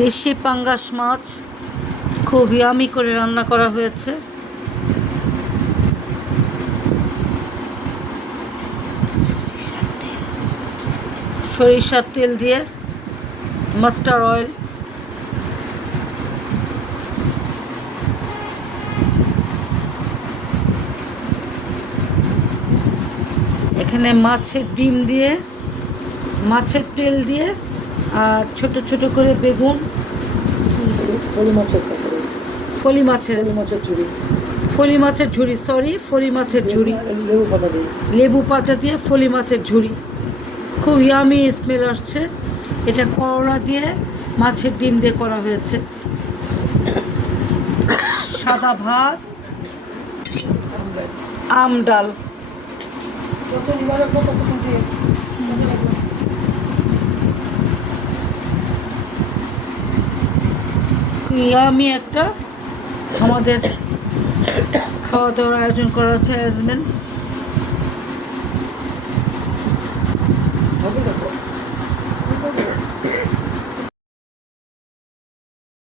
দেশি পাঙ্গাস মাছ খুব ইয়ামি করে রান্না করা হয়েছে। সরিষার তেল দিয়ে, মাস্টার্ড অয়েল, এখানে মাছের ডিম দিয়ে, মাছের তেল দিয়ে, আর ছোট ছোট করে বেগুন, ফলি মাছের তরকারি, ফলি মাছের ফলি মাছের ঝুড়ি, ফলি মাছের ঝুড়ি, ফলি মাছের ঝুড়ি, লেবু পাতা দিয়ে। লেবু পাতা দিয়ে ফলি মাছের ঝুড়ি। খুব ইয়ামি স্মেল আসছে। এটা করলা দিয়ে, মাছের ডিম দিয়ে করা হয়েছে। সাদা ভাত, আম ডাল। যত নিবার তত দিয়ে ইয়ামি একটা আমাদের খাওয়া দাওয়ার আয়োজন করা হচ্ছে, অ্যারেঞ্জমেন্ট। হবে না।